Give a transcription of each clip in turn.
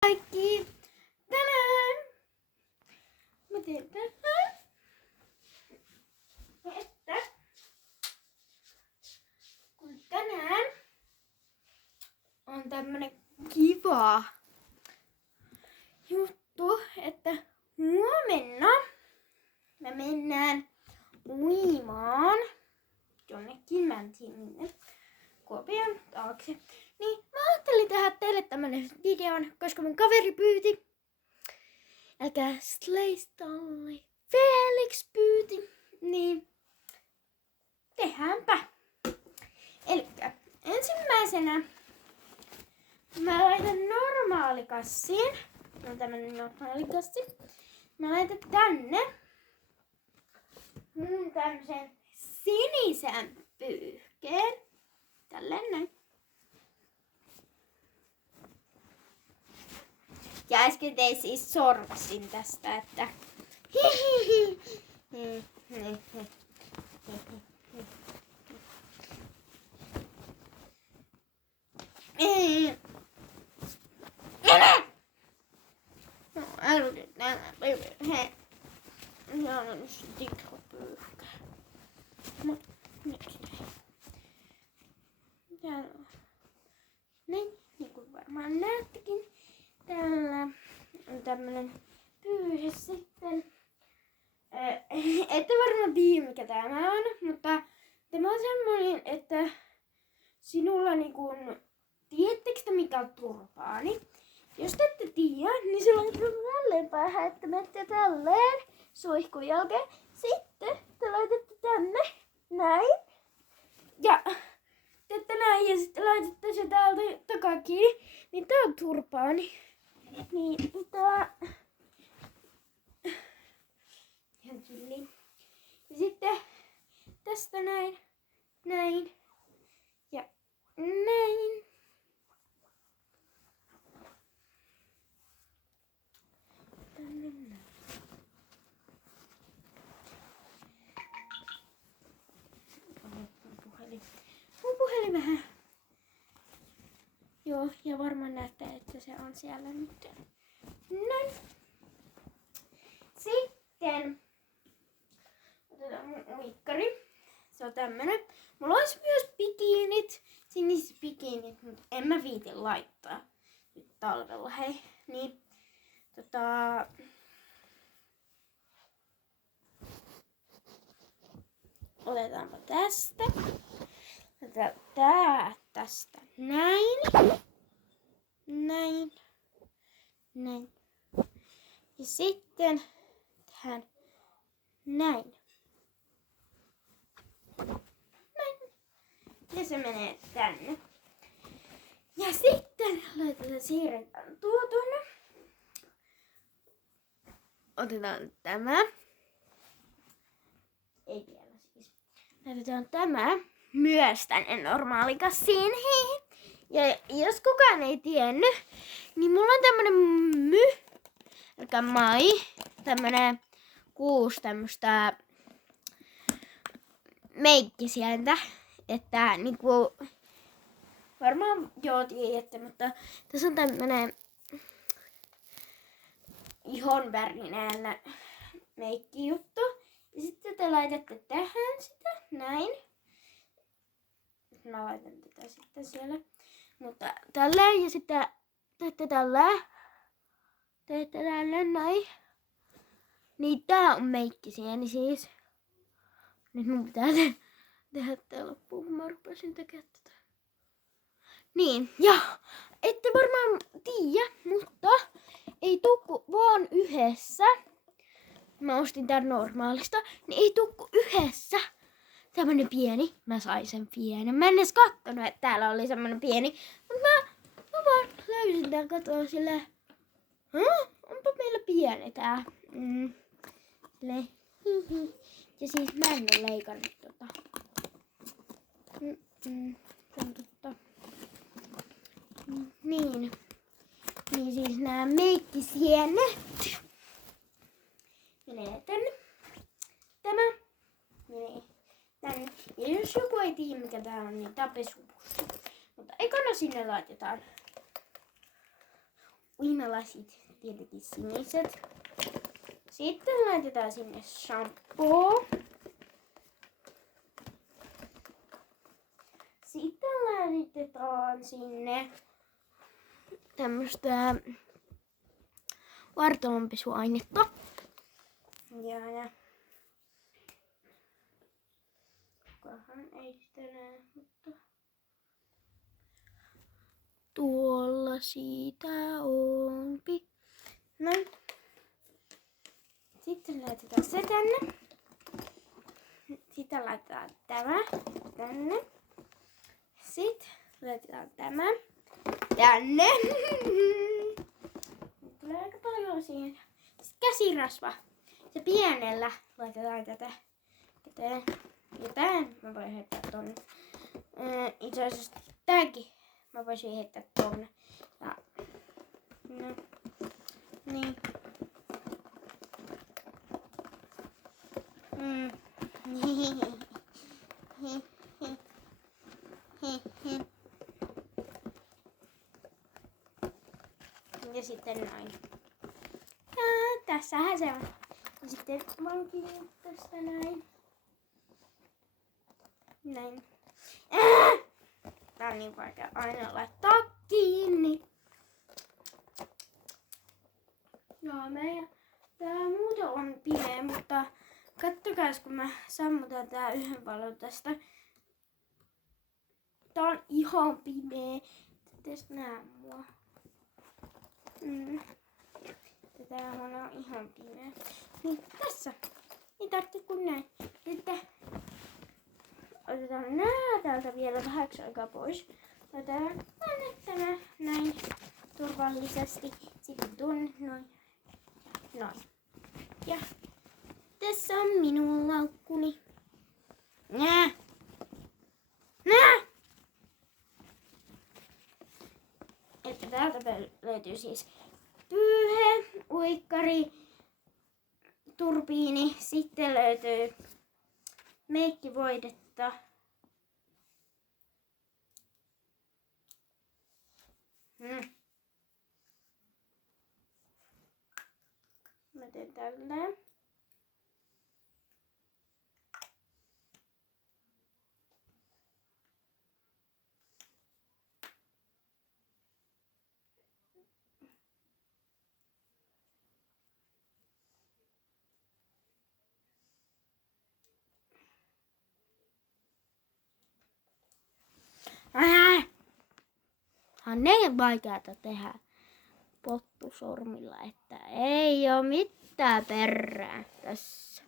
Kaikki tänään mä teen tänään, että kun tänään on tämmönen kiva juttu, että huomenna me mennään uimaan jonnekin, mä en tiedä minne, Kuopion taakse. Niin mä ajattelin tehdä teille tämmönen videon, koska mun kaveri pyyti. Älkää Sleistalle Felix pyyti. Niin tehdäänpä. Elikkä ensimmäisenä mä laitan normaalikassiin. On tämmönen normaalikassi. Mä laitan tänne mun tämmösen sinisen pyyhkeen. Tälleen näin. Ja äsken tein siis sorvasin tästä, että niin kuin varmaan näettekin, täällä on tämmönen pyyhe sitten. Ette varmaan tiedä mikä tämä on, mutta tämä on semmoinen, että sinulla niinku, tiedättekö te mikä on turpaani? Jos te ette tiedä, niin se laitetaan tälleen päähän, että menette tälleen suihkun jälkeen. Sitten te laitatte tänne, näin. Ja teette näin ja sitten laitatte se täältä takakiin. Niin tää on turpaani. Niin tää... Ihan chilli. Ja sitten tästä näin, näin ja näin. Tänne näin. Mun puhelin vähän. Joo, ja varmaan näyttää, että se on siellä nyt. Näin. Sitten otetaan mun uikkari. Se on tämmönen. Mulla olisi myös bikinit, siniset bikinit, mutta en mä viiti laittaa nyt talvella, hei. Niin, otetaanpa tästä. Otetaan tää tästä näin. Näin. Näin. Ja sitten tähän näin. Näin. Ja se menee tänne. Ja sitten siirretään tuo tuonne. Otetaan tämä. Ei vielä siis. Laitetaan tämä myös tänne normaalikassiin. Ja jos kukaan ei tiennyt, niin mulla on tämmönen tämmönen 6 tämmöstä meikkisientä, että niinku varmaan joo tiedätte, mutta tässä on tämmönen ihonvärinen meikkijuttu. Ja sitten te laitatte tähän sitä, näin. Mä laitan tätä sitten siellä. Mutta tälleen ja sitten teette tälleen. Teette tälleen näin. Niin tää on meikkisieni siis. Nyt mun pitää tehdä tää loppuun. Mä rupesin tekemään tätä. Niin, ja ette varmaan tiedä, mutta ei tukku vaan yhdessä. Mä ostin tän normaalista, niin ei tukku yhdessä. Tämmönen pieni. Mä sain sen pienen. Mä en edes kattonut, että täällä oli semmonen pieni. Mut mä vaan löysin tän katoa silleen. Onpa meillä pieni tää. Ja siis mä en oo leikannut tota. Niin. Niin siis nää meikkisienet. Menee tänne. Tämä menee tänne. Ja jos joku ei tiedä mikä tää on, niin tää on pesupussi. Mutta ekana sinne laitetaan uimalasit, tietenkin siniset. Sitten laitetaan sinne shampoo. Sitten laitetaan sinne tämmöstä vartalonpesuainetta. Ja kukahan ei sitä näe, mutta tuolla siitä onpi. Noin. Sitten laitetaan se tänne. Sitten laitetaan tämä tänne. Sitten laitetaan tämä tänne. Tulee aika paljon siihen. Sitten käsirasva. Se pienellä laitetaan tätä. Ja tän mä voin heittää tonne. Itse asiassa tääkin mä voisin heittää tonne. Ja, no, niin. Ja sitten noin. Ja tässähän se on. Ja sitten vankin tästä näin. Näin. Tää on niin vaikea aina laittaa kiinni. Joo, tää muuta on pimeä, mutta kattokaas kun mä sammutan tää yhden valon tästä. Tää on ihan pimeä. Tästä nää mua. Tää on ihan pimeä. Niin tässä. Niin tarvitse kun näin. Sitten otetaan nää täältä vielä vähäksi aikaa pois. Otetaan tämä näin turvallisesti. Sitten tuonne noin. Noin. Ja tässä on minun laukkuni. Nää! Nää! Että täältä löytyy siis pyyhe, uikkari, turbiini. Sitten löytyy meikkivoidetta. Mä teen tälleen. On niin vaikeata tehdä pottusormilla, että ei oo mitään perää tässä.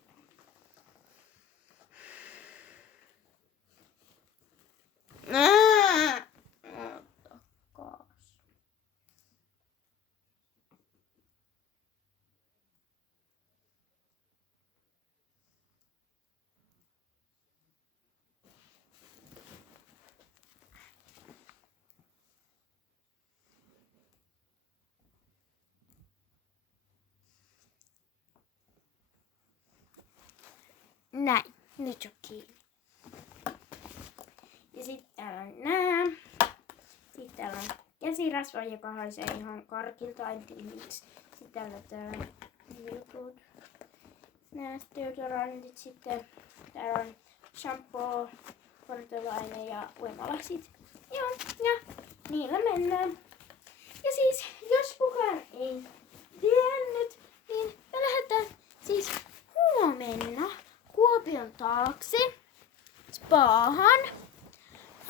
Näin, nyt on kiinni. Ja sitten täällä on nää. Sitten täällä on käsirasva, joka haisee ihan karkilta, en tiedä miksi. Sitten täällä on tää jutut. Nää deodorantit sitten. Täällä on shampoo, vartaloaine ja uimalasit. Joo, ja niillä mennään. Ja siis, jos kukaan ei tiennyt, niin me lähdetään siis huomenna Kuopion taakse spaahan,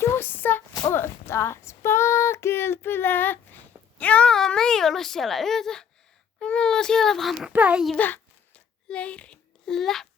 jossa ottaa spa-kylpylää. Ja me ei olla siellä yötä, me ollaan siellä vaan päivä leirillä.